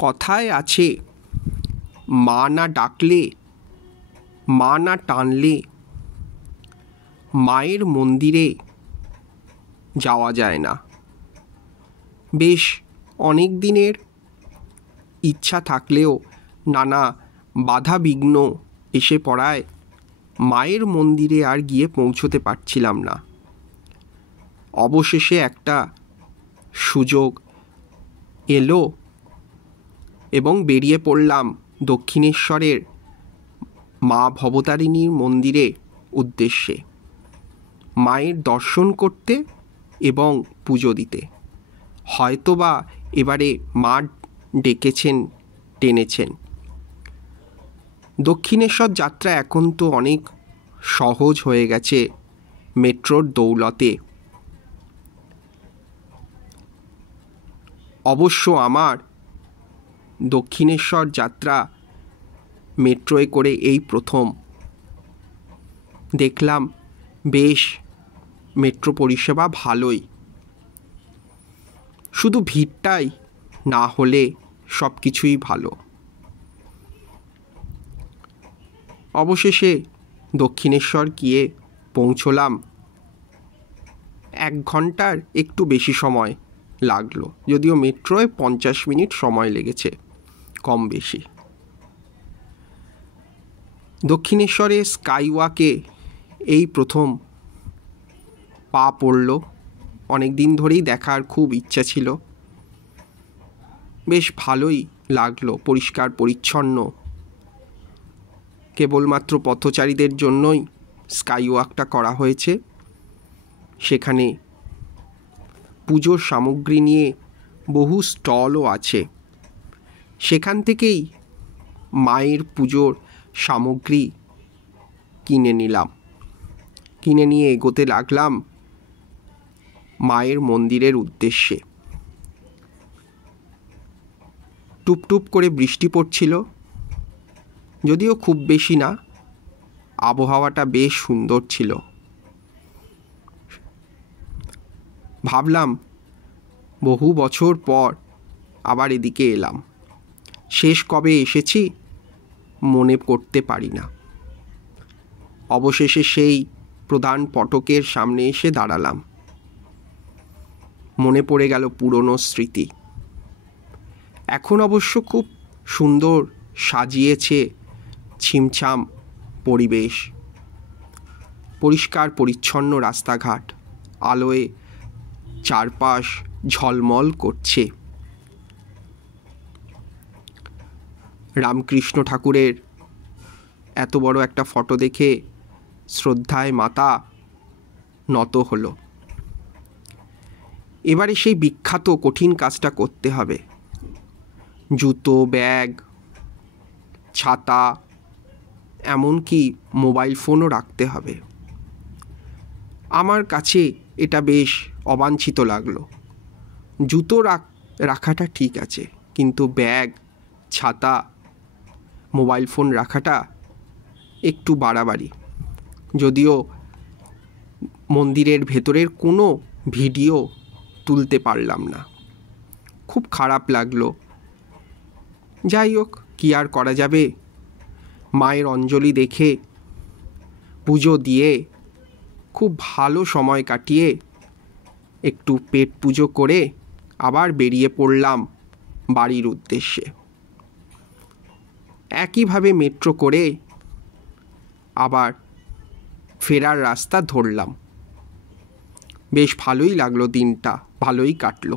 কথায় আছে, মা না ডাকলে, মা না টানলে মায়ের মন্দিরে যাওয়া যায় না। বেশ অনেক দিনের ইচ্ছা থাকলেও নানা বাধা বিঘ্ন এসে পড়ায় মায়ের মন্দিরে আর গিয়ে পৌঁছতে পারছিলাম না। অবশেষে একটা সুযোগ এলো এবং বেরিয়ে পড়লাম দক্ষিণেশ্বরের মা ভবতারিণীর মন্দিরে উদ্দেশ্যে, মায়ের দর্শন করতে এবং পুজো দিতে। হয়তোবা এবারে মা ডেকেছেন, টেনেছেন। দক্ষিণেশ্বর যাত্রা এখন তো অনেক সহজ হয়ে গেছে মেট্রোর দৌলতে। অবশ্য আমার দক্ষিণেশ্বর যাত্রা মেট্রোয় করে এই প্রথম। দেখলাম বেশ মেট্রো পরিষেবা ভালোই, শুধু ভিড়টাই না হলে সব কিছুই ভালো। অবশেষে দক্ষিণেশ্বর গিয়ে পৌঁছলাম। 1 ঘন্টার একটু বেশি সময় লাগলো, যদিও মেট্রোয় 50 মিনিট সময় লেগেছে কম বেশি। দক্ষিণেশ্বরে স্কাইওয়াকে এই প্রথম পা পড়ল। অনেক দিন ধরেই দেখার খুব ইচ্ছা ছিল। বেশ ভালোই লাগলো, পরিষ্কার পরিচ্ছন্ন। কেবলমাত্র পথচারীদের জন্যই স্কাইওয়াকটা করা হয়েছে। সেখানে পুজোর সামগ্রী নিয়ে বহু স্টলও আছে। সেখান থেকেই মায়ের পুজোর সামগ্রী কিনে নিলাম। কিনে নিয়ে এগোতে লাগলাম মায়ের মন্দিরের উদ্দেশ্যে। টুপটুপ করে বৃষ্টি পড়ছিল, যদিও খুব বেশি না। আবহাওয়াটা বেশ সুন্দর ছিল। ভাবলাম বহু বছর পর আবার এদিকে এলাম। শেষ কবে এসেছি মনে করতে পারি না। অবশেষে সেই প্রধান ফটকের সামনে এসে দাঁড়ালাম। মনে পড়ে গেল পুরনো স্মৃতি। এখন অবশ্য খুব সুন্দর সাজিয়েছে, ছিমছাম পরিবেশ, পরিষ্কার পরিচ্ছন্ন রাস্তাঘাট, আলোয় চারপাশ ঝলমল করছে। রামকৃষ্ণ ঠাকুরের এত বড় একটা ফটো দেখে শ্রদ্ধায় মাথা নত হলো। এবারে সেই বিখ্যাত কঠিন কাজটা করতে হবে। জুতো, ব্যাগ, ছাতা, এমনকি মোবাইল ফোনও রাখতে হবে। আমার কাছে এটা বেশ অবাঞ্ছিত লাগলো। জুতো রাখাটা ঠিক আছে, কিন্তু ব্যাগ, ছাতা, মোবাইল ফোন রাখাটা একটু বাড়াবাড়ি। যদিও মন্দিরের ভেতরের কোনো ভিডিও তুলতে পারলাম না, খুব খারাপ লাগলো। যাই হোক, কী আর করা যাবে। মায়ের অঞ্জলি দেখে, পুজো দিয়ে খুব ভালো সময় কাটিয়ে একটু পেট পুজো করে আবার বেরিয়ে পড়লাম বাড়ির উদ্দেশ্যে। একইভাবে মেট্রো করে আবার ফেরার রাস্তা ধরলাম। বেশ ভালোই লাগলো, দিনটা ভালোই কাটলো।